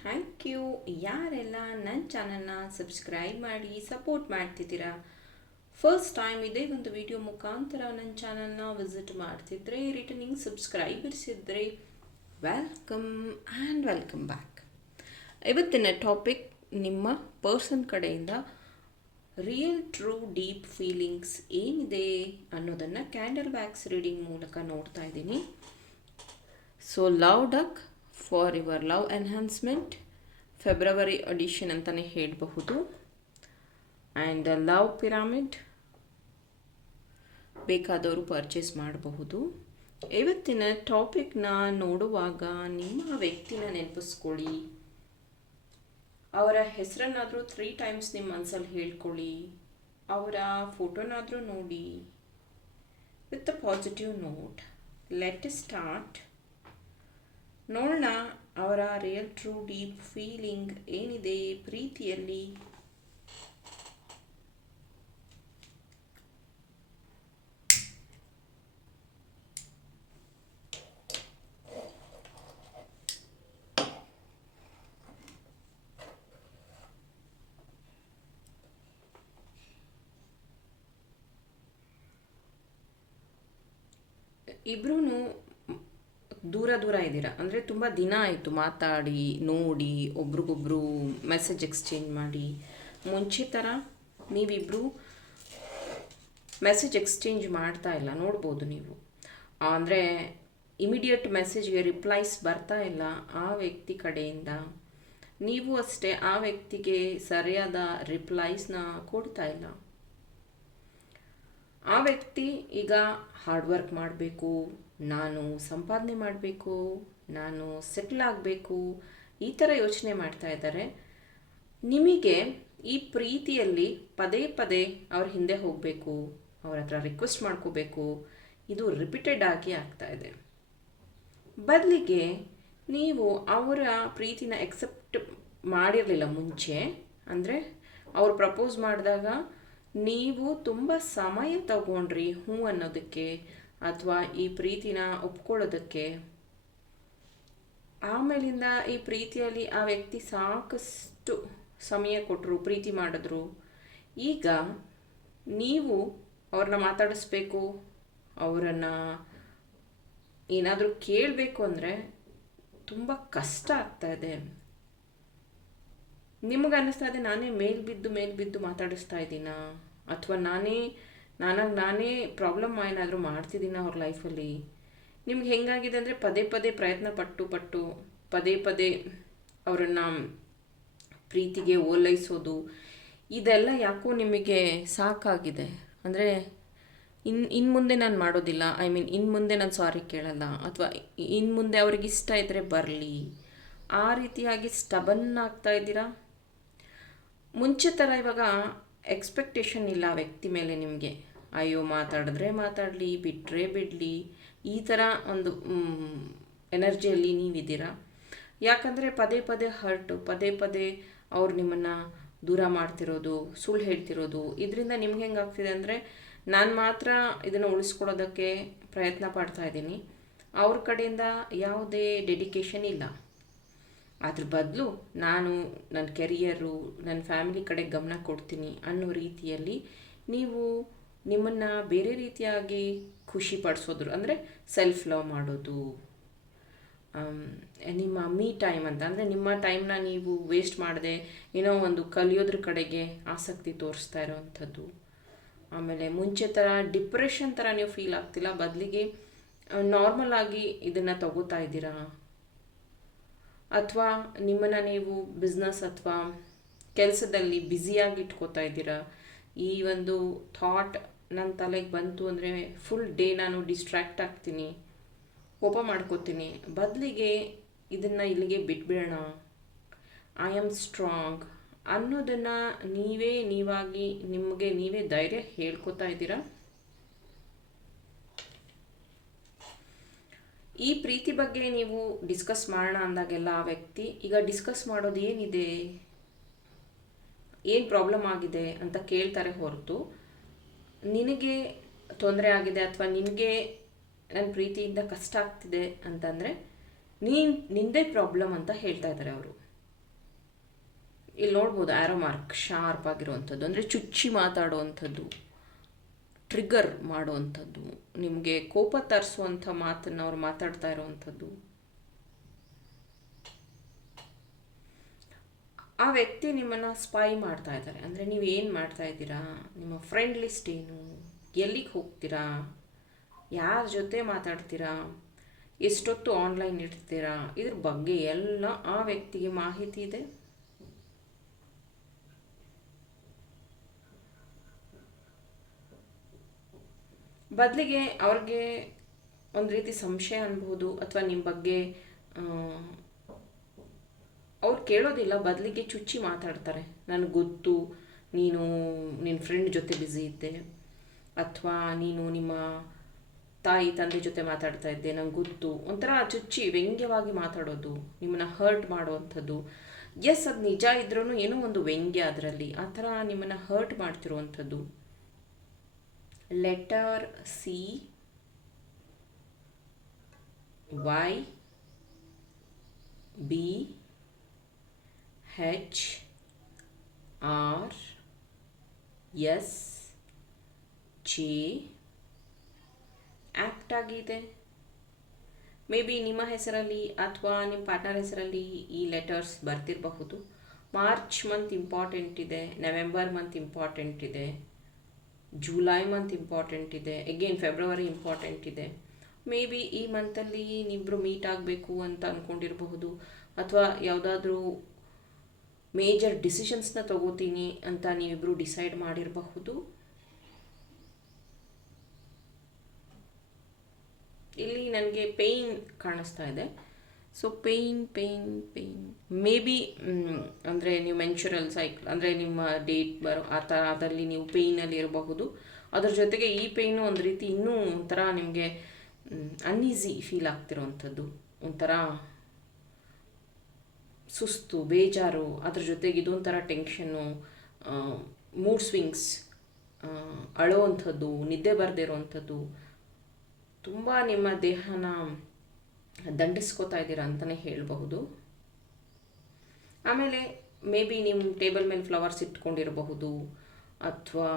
Thank you ಯಾರೆಲ್ಲ ನನ್ನ ಚಾನಲ್ನ ಸಬ್ಸ್ಕ್ರೈಬ್ ಮಾಡಿ ಸಪೋರ್ಟ್ ಮಾಡ್ತಿದ್ದೀರಾ? ಫಸ್ಟ್ ಟೈಮ್ ಇದೇ ಒಂದು ವಿಡಿಯೋ ಮುಖಾಂತರ ನನ್ನ ಚಾನಲ್ನ ವಿಸಿಟ್ ಮಾಡ್ತಿದ್ರೆ ರಿಟರ್ನಿಂಗ್ ಸಬ್ಸ್ಕ್ರೈಬರ್ಸ್ ಇದ್ದರೆ ವೆಲ್ಕಮ್ ಆ್ಯಂಡ್ ವೆಲ್ಕಮ್ ಬ್ಯಾಕ್ ಇವತ್ತಿನ ಟಾಪಿಕ್ ನಿಮ್ಮ ಪರ್ಸನ್ ಕಡೆಯಿಂದ ರಿಯಲ್ ಟ್ರೂ ಡೀಪ್ ಫೀಲಿಂಗ್ಸ್ ಏನಿದೆ ಅನ್ನೋದನ್ನು ಕ್ಯಾಂಡಲ್ ವ್ಯಾಕ್ಸ್ ರೀಡಿಂಗ್ ಮೂಲಕ ನೋಡ್ತಾ ಇದ್ದೀನಿ. So love duck for your love enhancement February addition ಅಂತಲೇ ಹೇಳಬಹುದು. ಆ್ಯಂಡ್ ಲವ್ ಪಿರಾಮಿಡ್ ಬೇಕಾದವರು ಪರ್ಚೇಸ್ ಮಾಡಬಹುದು. ಇವತ್ತಿನ ಟಾಪಿಕ್ನ ನೋಡುವಾಗ ನಿಮ್ಮ ವ್ಯಕ್ತಿನ ನೆನಪಿಸ್ಕೊಳ್ಳಿ. ಅವರ ಹೆಸರನ್ನಾದರೂ ತ್ರೀ ಟೈಮ್ಸ್ ನಿಮ್ಮ ಮನಸ್ಸಲ್ಲಿ ಹೇಳ್ಕೊಳ್ಳಿ. ಅವರ ಫೋಟೋನಾದರೂ ನೋಡಿ. With a positive note let start ನೋಡೋಣ ಅವರ ರಿಯಲ್ ಟ್ರೂ ಡೀಪ್ ಫೀಲಿಂಗ್ ಏನಿದೆ ಪ್ರೀತಿಯಲ್ಲಿ. ಇಬ್ರೂ ದೂರ ದೂರ ಇದ್ದೀರಾ? ಅಂದರೆ ತುಂಬ ದಿನ ಆಯಿತು ಮಾತಾಡಿ, ನೋಡಿ, ಒಬ್ರಿಗೊಬ್ರು ಮೆಸೇಜ್ ಎಕ್ಸ್ಚೇಂಜ್ ಮಾಡಿ. ಮುಂಚೆ ಥರ ನೀವಿಬ್ಬರು ಮೆಸೇಜ್ ಎಕ್ಸ್ಚೇಂಜ್ ಮಾಡ್ತಾ ಇಲ್ಲ, ನೋಡ್ಬೋದು ನೀವು. ಅಂದರೆ ಇಮಿಡಿಯೇಟ್ ಮೆಸೇಜ್ಗೆ ರಿಪ್ಲೈಸ್ ಬರ್ತಾ ಇಲ್ಲ ಆ ವ್ಯಕ್ತಿ ಕಡೆಯಿಂದ. ನೀವು ಅಷ್ಟೇ ಆ ವ್ಯಕ್ತಿಗೆ ಸರಿಯಾದ ರಿಪ್ಲೈಸ್ನ ಕೊಡ್ತಾ ಇಲ್ಲ. ಆ ವ್ಯಕ್ತಿ ಈಗ ಹಾರ್ಡ್ ವರ್ಕ್ ಮಾಡಬೇಕು ನಾನು ಸಂಪಾದನೆ ಮಾಡಬೇಕು, ನಾನು ಸೆಟ್ಲ್ ಆಗಬೇಕು, ಈ ಥರ ಯೋಚನೆ ಮಾಡ್ತಾ ಇದ್ದಾರೆ. ನಿಮಗೆ ಈ ಪ್ರೀತಿಯಲ್ಲಿ ಪದೇ ಪದೇ ಅವ್ರ ಹಿಂದೆ ಹೋಗಬೇಕು, ಅವ್ರ ಹತ್ರ ರಿಕ್ವೆಸ್ಟ್ ಮಾಡ್ಕೋಬೇಕು, ಇದು ರಿಪೀಟೆಡ್ ಆಗಿ ಆಗ್ತಾ ಇದೆ. ಬದಲಿಗೆ ನೀವು ಅವರ ಪ್ರೀತಿನ ಎಕ್ಸೆಪ್ಟ್ ಮಾಡಿರಲಿಲ್ಲ ಮುಂಚೆ, ಅಂದರೆ ಅವ್ರು ಪ್ರಪೋಸ್ ಮಾಡಿದಾಗ ನೀವು ತುಂಬ ಸಮಯ ತಗೊಂಡ್ರಿ ಹ್ಞೂ ಅನ್ನೋದಕ್ಕೆ ಅಥವಾ ಈ ಪ್ರೀತಿನ ಒಪ್ಕೊಳ್ಳೋದಕ್ಕೆ? ಆಮೇಲಿಂದ ಈ ಪ್ರೀತಿಯಲ್ಲಿ ಆ ವ್ಯಕ್ತಿ ಸಾಕಷ್ಟು ಸಮಯ ಕೊಟ್ಟರು ಪ್ರೀತಿ ಮಾಡಿದ್ರು. ಈಗ ನೀವು ಅವ್ರನ್ನ ಮಾತಾಡಿಸ್ಬೇಕು, ಅವರನ್ನು ಏನಾದರೂ ಕೇಳಬೇಕು ಅಂದರೆ ತುಂಬ ಕಷ್ಟ ಆಗ್ತಾ ಇದೆ. ನಿಮಗೆ ಅನ್ನಿಸ್ತಾ ಇದೆ, ನಾನೇ ಮೇಲ್ ಬಿದ್ದು ಮೇಲ್ ಬಿದ್ದು ಮಾತಾಡಿಸ್ತಾ ಇದ್ದೀನಾ? ಅಥವಾ ನಾನೇ ನಾನಾಗಿ ನಾನೇ ಪ್ರಾಬ್ಲಮ್ ಏನಾದರೂ ಮಾಡ್ತಿದ್ದೀನ ಅವ್ರ ಲೈಫಲ್ಲಿ ನಿಮ್ಗೆ ಹೆಂಗಾಗಿದೆ ಅಂದರೆ ಪದೇ ಪದೇ ಪ್ರಯತ್ನ ಪಟ್ಟು ಪಟ್ಟು, ಪದೇ ಪದೇ ಅವರನ್ನು ಪ್ರೀತಿಗೆ ಓಲೈಸೋದು, ಇದೆಲ್ಲ ಯಾಕೋ ನಿಮಗೆ ಸಾಕಾಗಿದೆ? ಅಂದರೆ ಇನ್ ಇನ್ನು ಮುಂದೆ ನಾನು ಮಾಡೋದಿಲ್ಲ. ಐ ಮೀನ್ ಇನ್ನು ಮುಂದೆ ನಾನು ಸಾರಿ ಕೇಳಲ್ಲ. ಅಥವಾ ಇನ್ನು ಮುಂದೆ ಅವ್ರಿಗೆ ಇಷ್ಟ ಇದ್ದರೆ ಬರಲಿ. ಆ ರೀತಿಯಾಗಿ ಸ್ಟಬನ್ ಆಗ್ತಾ ಇದ್ದೀರಾ? ಮುಂಚೆ ಥರ ಇವಾಗ ಎಕ್ಸ್ಪೆಕ್ಟೇಷನ್ ಇಲ್ಲ ಆ ವ್ಯಕ್ತಿ ಮೇಲೆ ನಿಮಗೆ. ಅಯ್ಯೋ, ಮಾತಾಡಿದ್ರೆ ಮಾತಾಡಲಿ ಬಿಟ್ಟರೆ ಬಿಡಲಿ. ಈ ಥರ ಒಂದು ಎನರ್ಜಿಯಲ್ಲಿ ನೀವಿದ್ದೀರಾ? ಯಾಕಂದರೆ ಪದೇ ಪದೇ ಹರ್ಟು ಪದೇ ಪದೇ ಅವ್ರು ನಿಮ್ಮನ್ನು ದೂರ ಮಾಡ್ತಿರೋದು, ಸುಳ್ಳು ಹೇಳ್ತಿರೋದು. ಇದರಿಂದ ನಿಮ್ಗೆ ಹೆಂಗಾಗ್ತಿದೆ ಅಂದರೆ ನಾನು ಮಾತ್ರ ಇದನ್ನು ಉಳಿಸ್ಕೊಳ್ಳೋದಕ್ಕೆ ಪ್ರಯತ್ನ ಪಡ್ತಾ ಇದ್ದೀನಿ. ಅವ್ರ ಕಡೆಯಿಂದ ಯಾವುದೇ ಡೆಡಿಕೇಶನ್ ಇಲ್ಲ. ಅದ್ರ ಬದಲು ನಾನು ನನ್ನ ಕೆರಿಯರು ನನ್ನ ಫ್ಯಾಮಿಲಿ ಕಡೆ ಗಮನ ಕೊಡ್ತೀನಿ ಅನ್ನೋ ರೀತಿಯಲ್ಲಿ ನೀವು ನಿಮ್ಮನ್ನು ಬೇರೆ ರೀತಿಯಾಗಿ ಖುಷಿ ಪಡಿಸೋದ್ರು, ಅಂದರೆ ಸೆಲ್ಫ್ ಲವ್ ಮಾಡೋದು ನಿಮ್ಮ ಮೀ ಟೈಮ್ ಅಂತ, ಅಂದರೆ ನಿಮ್ಮ ಟೈಮ್ನ ನೀವು ವೇಸ್ಟ್ ಮಾಡದೆ ಏನೋ ಒಂದು ಕಲಿಯೋದ್ರ ಕಡೆಗೆ ಆಸಕ್ತಿ ತೋರಿಸ್ತಾ ಇರೋವಂಥದ್ದು ಆಮೇಲೆ ಮುಂಚೆ ಥರ ಡಿಪ್ರೆಷನ್ ಥರ ನೀವು ಫೀಲ್ ಆಗ್ತಿಲ್ಲ, ಬದಲಿಗೆ ನಾರ್ಮಲ್ ಆಗಿ ಇದನ್ನು ತಗೋತಾ ಇದ್ದೀರಾ? ಅಥವಾ ನಿಮ್ಮನ್ನು ನೀವು ಬಿಸ್ನೆಸ್ ಅಥವಾ ಕೆಲಸದಲ್ಲಿ ಬ್ಯುಸಿಯಾಗಿ ಇಟ್ಕೋತಾ ಇದ್ದೀರಾ? ಈ ಒಂದು ಥಾಟ್ ನನ್ನ ತಲೆಗೆ ಬಂತು ಅಂದರೆ ಫುಲ್ ಡೇ ನಾನು ಡಿಸ್ಟ್ರ್ಯಾಕ್ಟ್ ಆಗ್ತೀನಿ. ಕೋಪ ಮಾಡ್ಕೋತೀನಿ. ಬದಲಿಗೆ ಇದನ್ನು ಇಲ್ಲಿಗೆ ಬಿಟ್ಬಿಡೋಣ. ಐ ಆಮ್ ಸ್ಟ್ರಾಂಗ್ ಅನ್ನೋದನ್ನು ನೀವೇ ನೀವಾಗಿ ನಿಮಗೆ ನೀವೇ ಧೈರ್ಯ ಹೇಳ್ಕೊತಾ ಇದ್ದೀರಾ? ಈ ಪ್ರೀತಿ ಬಗ್ಗೆ ನೀವು ಡಿಸ್ಕಸ್ ಮಾಡೋಣ ಅಂದಾಗೆಲ್ಲ ಆ ವ್ಯಕ್ತಿ, ಈಗ ಡಿಸ್ಕಸ್ ಮಾಡೋದು ಏನಿದೆ? ಏನು ಪ್ರಾಬ್ಲಮ್ ಆಗಿದೆ ಅಂತ ಕೇಳ್ತಾರೆ ಹೊರತು, ನಿನಗೆ ತೊಂದರೆ ಆಗಿದೆ ಅಥವಾ ನಿನಗೆ ನನ್ನ ಪ್ರೀತಿಯಿಂದ ಕಷ್ಟ ಆಗ್ತಿದೆ ಅಂತಂದರೆ ನೀನು, ನಿಂದೇ ಪ್ರಾಬ್ಲಮ್ ಅಂತ ಹೇಳ್ತಾ ಇದ್ದಾರೆ ಅವರು. ಇಲ್ಲಿ ನೋಡ್ಬೋದು ಆ್ಯರೋ ಮಾರ್ಕ್ ಶಾರ್ಪ್ ಆಗಿರುವಂಥದ್ದು, ಅಂದರೆ ಚುಚ್ಚಿ ಮಾತಾಡುವಂಥದ್ದು. ಟ್ರಿಗರ್ ಮಾಡುವಂಥದ್ದು, ನಿಮಗೆ ಕೋಪ ತರಿಸುವಂಥ ಮಾತನ್ನು ಅವ್ರು ಮಾತಾಡ್ತಾ ಇರುವಂಥದ್ದು. ಆ ವ್ಯಕ್ತಿ ನಿಮ್ಮನ್ನು ಸ್ಪೈ ಮಾಡ್ತಾ ಇದ್ದಾರೆ. ಅಂದರೆ ನೀವು ಏನು ಮಾಡ್ತಾ ಇದ್ದೀರಾ? ನಿಮ್ಮ ಫ್ರೆಂಡ್ ಲಿಸ್ಟ್ ಏನು? ಎಲ್ಲಿಗೆ ಹೋಗ್ತೀರಾ? ಯಾರ ಜೊತೆ ಮಾತಾಡ್ತೀರಾ? ಎಷ್ಟೊತ್ತು ಆನ್ಲೈನ್ ಇಡ್ತೀರಾ ಇದ್ರ ಬಗ್ಗೆ ಎಲ್ಲ ಆ ವ್ಯಕ್ತಿಗೆ ಮಾಹಿತಿ ಇದೆ. ಬದಲಿಗೆ ಅವ್ರಿಗೆ ಒಂದು ರೀತಿ ಸಂಶಯ ಅನ್ಬೋದು ಅಥವಾ ನಿಮ್ಮ ಬಗ್ಗೆ ಅವ್ರು ಕೇಳೋದಿಲ್ಲ, ಬದಲಿಗೆ ಚುಚ್ಚಿ ಮಾತಾಡ್ತಾರೆ. ನನಗೆ ಗೊತ್ತು, ನೀನು ನಿನ್ನ ಫ್ರೆಂಡ್ ಜೊತೆ ಬ್ಯುಸಿ ಇದ್ದೆ, ಅಥವಾ ನೀನು ನಿಮ್ಮ ತಾಯಿ, ತಂದೆ ಜೊತೆ ಮಾತಾಡ್ತಾ ಇದ್ದೆ, ನಂಗೆ ಗೊತ್ತು. ಒಂಥರ ಚುಚ್ಚಿ ವ್ಯಂಗ್ಯವಾಗಿ ಮಾತಾಡೋದು, ನಿಮ್ಮನ್ನು ಹರ್ಟ್ ಮಾಡುವಂಥದ್ದು. ಎಸ್ ಅದು ನಿಜ ಇದ್ರೂ ಏನೋ ಒಂದು ವ್ಯಂಗ್ಯ ಅದರಲ್ಲಿ. ಆ ಥರ ನಿಮ್ಮನ್ನು ಹರ್ಟ್ ಮಾಡ್ತಿರುವಂಥದ್ದು. Letter C Y B H R S J act ಆಗಿದೆ. ಮೇ ಬಿ ನಿಮ್ಮ ಹೆಸರಲ್ಲಿ ಅಥವಾ ನಿಮ್ಮ ಪಾರ್ಟ್ನರ್ ಹೆಸರಲ್ಲಿ ಈ ಲೆಟರ್ಸ್ ಬರ್ತಿರಬಹುದು. ಮಾರ್ಚ್ ಮಂತ್ ಇಂಪಾರ್ಟೆಂಟ್ ಇದೆ ನವೆಂಬರ್ ಮಂತ್ ಇಂಪಾರ್ಟೆಂಟ್ ಇದೆ. ಜುಲೈ ಮಂತ್ ಇಂಪಾರ್ಟೆಂಟ್ ಇದೆ. ಎಗೇನ್ ಫೆಬ್ರವರಿ ಇಂಪಾರ್ಟೆಂಟ್ ಇದೆ. ಮೇ ಬಿ ಈ ಮಂತಲ್ಲಿ ನೀವಿಬ್ಬರು ಮೀಟ್ ಆಗಬೇಕು ಅಂತ ಅಂದ್ಕೊಂಡಿರಬಹುದು ಅಥವಾ ಯಾವುದಾದ್ರೂ ಮೇಜರ್ ಡಿಸಿಷನ್ಸ್ನ ತಗೋತೀನಿ ಅಂತ ನೀವಿಬ್ಬರು ಡಿಸೈಡ್ ಮಾಡಿರಬಹುದು. ಇಲ್ಲಿ ನನಗೆ ಪೇಯ್ನ್ ಕಾಣಿಸ್ತಾ ಇದೆ. So pain pain pain maybe ಅಂದರೆ ನೀವು ಮೆನ್ಚುರಲ್ ಸೈಕಲ್ ಅಂದರೆ ನಿಮ್ಮ ಡೇಟ್ ಬರೋ ಆ ಥರ ಅದರಲ್ಲಿ ನೀವು ಪೇಯ್ನಲ್ಲಿ ಇರಬಹುದು. ಅದ್ರ ಜೊತೆಗೆ ಈ ಪೇಯ್ನು ಒಂದು ರೀತಿ ಇನ್ನೂ ಒಂಥರ ನಿಮಗೆ ಅನ್ಈಸಿ ಫೀಲ್ ಆಗ್ತಿರೋವಂಥದ್ದು. ಒಂಥರ ಸುಸ್ತು, ಬೇಜಾರು, ಅದ್ರ ಜೊತೆಗೆ ಇದೊಂಥರ ಟೆನ್ಷನ್ನು ಮೂಡ್ ಸ್ವಿಂಗ್ಸ್ ಅಳೋವಂಥದ್ದು, ನಿದ್ದೆ ಬರದಿರೋವಂಥದ್ದು. ತುಂಬ ನಿಮ್ಮ ದೇಹನ ದಂಡಿಸ್ಕೋತಾ ಇದ್ದೀರಾ ಅಂತಲೇ ಹೇಳಬಹುದು. ಆಮೇಲೆ ಮೇ ಬಿ ನಿಮ್ಮ ಟೇಬಲ್ ಮೇಲೆ ಫ್ಲವರ್ಸ್ ಇಟ್ಕೊಂಡಿರಬಹುದು, ಅಥವಾ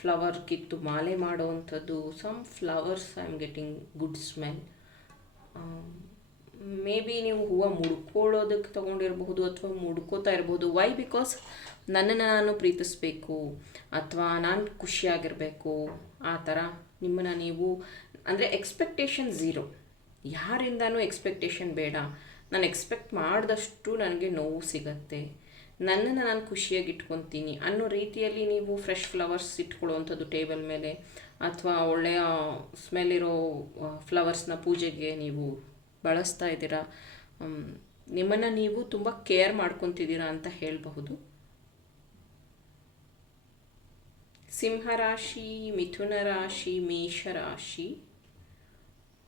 ಫ್ಲವರ್ ಕಿತ್ತು ಮಾಲೆ ಮಾಡೋವಂಥದ್ದು some flowers I am getting good smell maybe ನೀವು ಹೂವು ಮುಡ್ಕೊಳ್ಳೋದಕ್ಕೆ ತೊಗೊಂಡಿರಬಹುದು ಅಥವಾ ಮುಡ್ಕೋತಾ ಇರಬಹುದು. ವೈ ಬಿಕಾಸ್ ನನ್ನನ್ನು ನಾನು ಪ್ರೀತಿಸ್ಬೇಕು, ಅಥವಾ ನಾನು ಖುಷಿಯಾಗಿರಬೇಕು, ಆ ಥರ ನಿಮ್ಮನ್ನು ನೀವು, ಅಂದರೆ ಎಕ್ಸ್ಪೆಕ್ಟೇಷನ್ ಝೀರೋ ಯಾರಿಂದನೂ ಎಕ್ಸ್ಪೆಕ್ಟೇಷನ್ ಬೇಡ. ನಾನು ಎಕ್ಸ್ಪೆಕ್ಟ್ ಮಾಡಿದಷ್ಟು ನನಗೆ ನೋವು ಸಿಗತ್ತೆ. ನನ್ನನ್ನು ನಾನು ಖುಷಿಯಾಗಿ ಇಟ್ಕೊತೀನಿ ಅನ್ನೋ ರೀತಿಯಲ್ಲಿ ನೀವು ಫ್ರೆಶ್ ಫ್ಲವರ್ಸ್ ಇಟ್ಕೊಳ್ಳುವಂಥದ್ದು ಟೇಬಲ್ ಮೇಲೆ ಅಥವಾ ಒಳ್ಳೆಯ ಸ್ಮೆಲ್ ಇರೋ ಫ್ಲವರ್ಸ್ನ ಪೂಜೆಗೆ ನೀವು ಬಳಸ್ತಾ ಇದ್ದೀರಾ? ನಿಮ್ಮನ್ನು ನೀವು ತುಂಬ ಕೇರ್ ಮಾಡ್ಕೊತಿದ್ದೀರಾ ಅಂತ ಹೇಳಬಹುದು. ಸಿಂಹರಾಶಿ ಮಿಥುನ ರಾಶಿ ಮೇಷರಾಶಿ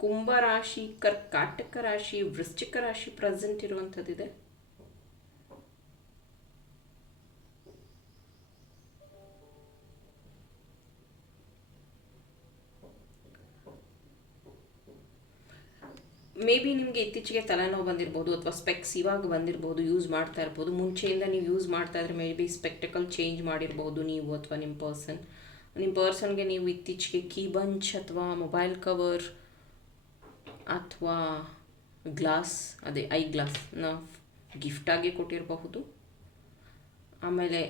ಕುಂಭರಾಶಿ ಕರ್ಕಾಟಕ ರಾಶಿ, ವೃಶ್ಚಿಕ ರಾಶಿ ಪ್ರೆಸೆಂಟ್ ಇರುವಂಥದ್ದಿದೆ. ಮೇ ಬಿ ನಿಮಗೆ ಇತ್ತೀಚೆಗೆ ತಲೆನೋವು ಬಂದಿರ್ಬೋದು ಅಥವಾ ಸ್ಪೆಕ್ಸ್ ಇವಾಗ ಬಂದಿರ್ಬೋದು ಯೂಸ್ ಮಾಡ್ತಾ ಇರ್ಬೋದು. ಮುಂಚೆಯಿಂದ ನೀವು ಯೂಸ್ ಮಾಡ್ತಾ ಇದ್ರೆ ಮೇ ಬಿ ಸ್ಪೆಕ್ಟಕಲ್ ಚೇಂಜ್ ಮಾಡಿರ್ಬೋದು ನೀವು ಅಥವಾ ನಿಮ್ಮ ಪರ್ಸನ್ ನಿಮ್ಮ ಪರ್ಸನ್ಗೆ ನೀವು ಇತ್ತೀಚೆಗೆ ಕೀ ಬಂಚ್ ಅಥವಾ ಮೊಬೈಲ್ ಕವರ್ ಅಥವಾ ಗ್ಲಾಸ್, ಅದೇ ಐ ಗ್ಲಾಸ್ನ ಗಿಫ್ಟಾಗಿ ಕೊಟ್ಟಿರಬಹುದು. ಆಮೇಲೆ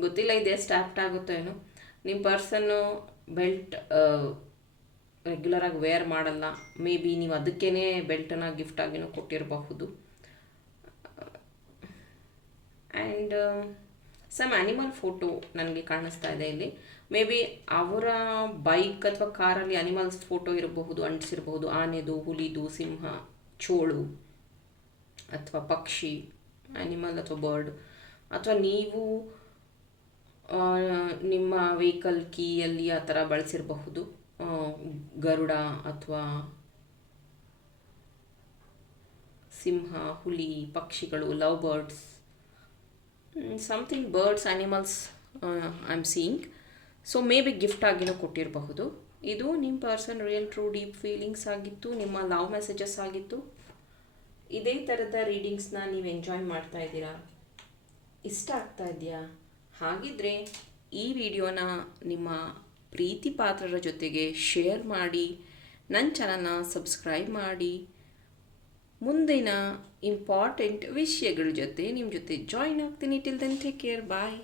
ಗೊತ್ತಿಲ್ಲ ಇದೆ ಎಷ್ಟು ಆಗುತ್ತೋ ಏನೋ. ನಿಮ್ಮ ಪರ್ಸನ್ನು ಬೆಲ್ಟ್ ರೆಗ್ಯುಲರಾಗಿ ವೇರ್ ಮಾಡಲ್ಲ. ಮೇ ಬಿ ನೀವು ಅದಕ್ಕೇ ಬೆಲ್ಟನ್ನು ಗಿಫ್ಟಾಗಿನೂ ಕೊಟ್ಟಿರಬಹುದು. ಆ್ಯಂಡ್ ಸಮ್ ಆ್ಯನಿಮಲ್ ಫೋಟೋ ನನಗೆ ಕಾಣಿಸ್ತಾ ಇದೆ ಇಲ್ಲಿ. ಮೇ ಬಿ ಅವರ ಬೈಕ್ ಅಥವಾ ಕಾರಲ್ಲಿ ಅನಿಮಲ್ಸ್ ಫೋಟೋ ಇರಬಹುದು ಅಂಟಿಸಿರಬಹುದು ಆನೆದು, ಹುಲಿದು, ಸಿಂಹ, ಚೋಳು ಅಥವಾ ಪಕ್ಷಿ ಆ್ಯನಿಮಲ್ ಅಥವಾ ಬರ್ಡ್ ಅಥವಾ ನೀವು ನಿಮ್ಮ ವೆಹಿಕಲ್ ಕೀಯಲ್ಲಿ ಆ ಥರ ಬಳಸಿರಬಹುದು. ಗರುಡ ಅಥವಾ ಸಿಂಹ, ಹುಲಿ, ಪಕ್ಷಿಗಳು love birds something birds animals I am seeing so maybe gift ಆಗಿನೂ ಕೊಟ್ಟಿರಬಹುದು. ಇದು ನಿಮ್ಮ person real true deep feelings ಆಗಿತ್ತು, ನಿಮ್ಮ ಲವ್ ಮೆಸೇಜಸ್ ಆಗಿತ್ತು. ಇದೇ ಥರದ ರೀಡಿಂಗ್ಸ್ನ ನೀವು ಎಂಜಾಯ್ ಮಾಡ್ತಾ ಇದ್ದೀರಾ? ಇಷ್ಟ ಆಗ್ತಾ ಇದೆಯಾ ಹಾಗಿದ್ರೆ ಈ ವಿಡಿಯೋನ ನಿಮ್ಮ ಪ್ರೀತಿ ಪಾತ್ರರ ಜೊತೆಗೆ ಶೇರ್ ಮಾಡಿ ನನ್ನ ಚಾನಲ್ನ ಸಬ್ಸ್ಕ್ರೈಬ್ ಮಾಡಿ. ಮುಂದಿನ ಇಂಪಾರ್ಟೆಂಟ್ ವಿಷಯಗಳ ಜೊತೆ ನಿಮ್ಮ ಜೊತೆ ಜಾಯಿನ್ ಆಗ್ತೀನಿ. Till then take care bye